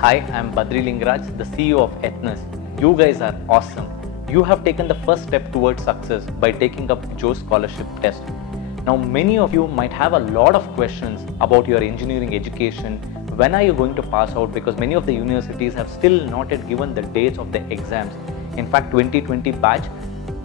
Hi, I'm Badri Lingaraj, the CEO of Ethnus. You guys are awesome. You have taken the first step towards success by taking up Joe Scholarship Test. Now, many of you might have a lot of questions about your engineering education. When are you going to pass out? Because many of the universities have still not yet given the dates of the exams. In fact, 2020 batch,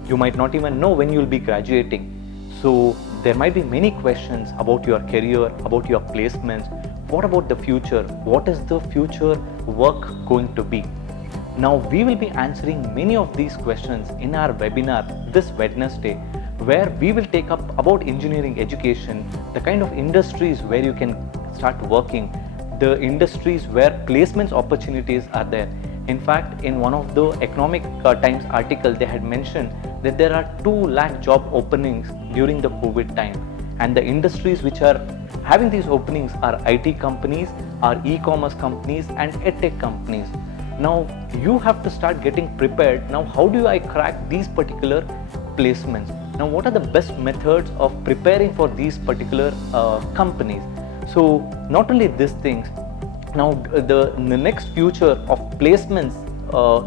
you might not even know when you'll be graduating. So there might be many questions about your career, about your placements. What about the future? What is the future work going to be? Now we will be answering many of these questions in our webinar this Wednesday, where we will take up about engineering education, the kind of industries where you can start working, the industries where placements opportunities are there. In fact, in one of the Economic Times article, they had mentioned that there are 2 lakh job openings during the COVID time, and the industries which are having these openings are IT companies, are e-commerce companies and edtech companies. Now you have to start getting prepared. Now how do I crack these particular placements? Now what are the best methods of preparing for these particular companies? So not only these things, now the next future of placements,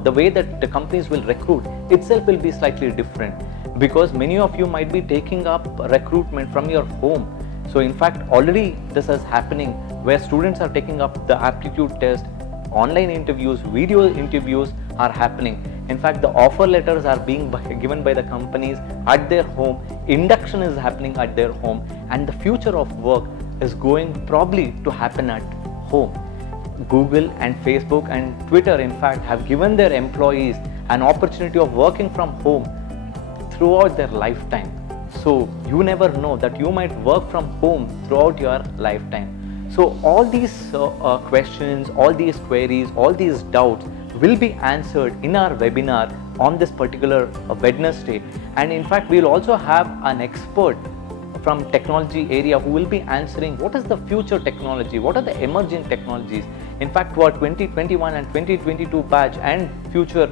the way that the companies will recruit itself will be slightly different, because many of you might be taking up recruitment from your home. So in fact, already this is happening where students are taking up the aptitude test, online interviews, video interviews are happening. In fact, the offer letters are being given by the companies at their home, induction is happening at their home, and the future of work is going probably to happen at home. Google and Facebook and Twitter, in fact, have given their employees an opportunity of working from home throughout their lifetime. So you never know that you might work from home throughout your lifetime. So all these questions, all these queries, all these doubts will be answered in our webinar on this particular Wednesday. And in fact, we will also have an expert from technology area who will be answering what is the future technology, what are the emerging technologies. In fact, for 2021 and 2022 batch and future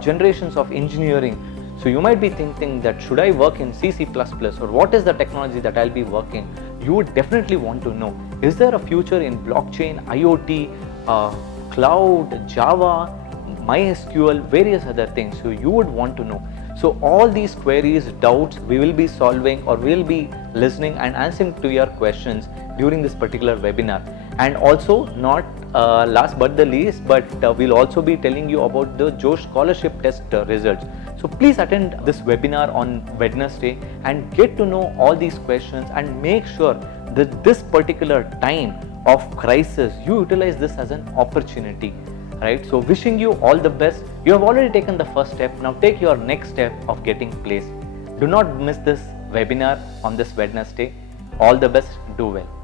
generations of engineering. So you might be thinking that should I work in C++ or what is the technology that I'll be working? You would definitely want to know, is there a future in blockchain, IoT, cloud, Java, MySQL, various other things. So you would want to know. So all these queries, doubts, we will be solving, or we will be listening and answering to your questions during this particular webinar. And also, not last but the least, but we'll also be telling you about the Joe Scholarship Test results. So please attend this webinar on Wednesday and get to know all these questions, and make sure that this particular time of crisis, you utilize this as an opportunity. Right? So wishing you all the best. You have already taken the first step. Now take your next step of getting placed. Do not miss this webinar on this Wednesday. All the best. Do well.